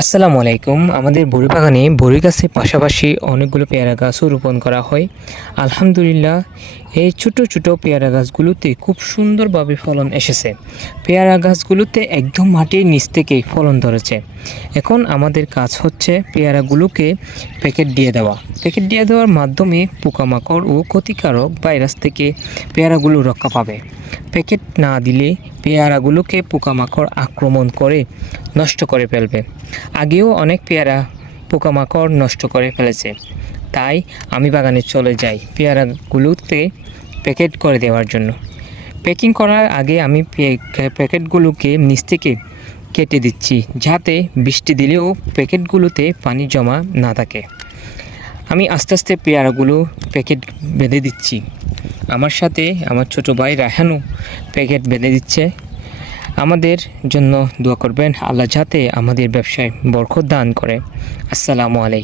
আসসালামু আলাইকুম। আমাদের বড়ি বাগানে বড়ি গাছের পাশাপাশি অনেকগুলো পেয়ারা গাছও রোপণ করা হয়। আলহামদুলিল্লাহ, এই ছোট ছোট পেয়ারা গাছগুলোতে খুব সুন্দরভাবে ফলন এসেছে। পেয়ারা গাছগুলোতে একদম মাটির নিচ থেকেই ফলন ধরেছে। এখন আমাদের কাজ হচ্ছে পেয়ারাগুলোকে প্যাকেট দিয়ে দেওয়া। প্যাকেট দিয়ে দেওয়ার মাধ্যমে পোকামাকড় ও ক্ষতিকারক ভাইরাস থেকে পেয়ারাগুলো রক্ষা পাবে। প্যাকেট না দিলে পেয়ারাগুলোকে পোকামাকড় আক্রমণ করে নষ্ট করে ফেলবে। আগেও অনেক পেয়ারা পোকামাকড় নষ্ট করে ফেলেছে, তাই আমি বাগানে চলে যাই পেয়ারাগুলোতে প্যাকেট করে দেওয়ার জন্য। প্যাকিং করার আগে আমি প্যাকেটগুলোকে নিচ থেকে কেটে দিচ্ছি, যাতে বৃষ্টি দিলেও প্যাকেটগুলোতে পানি জমা না থাকে। আমি আস্তে আস্তে পেয়ারাগুলো প্যাকেট বেঁধে দিচ্ছি। আমার সাথে আমার ছোট ভাই রায়হানও প্যাকেট বেঁধে দিচ্ছে। আমাদের জন্য দোয়া করবেন, আল্লাহ যাতে আমাদের ব্যবসায় বরকত দান করে। আসসালামু আলাইকুম।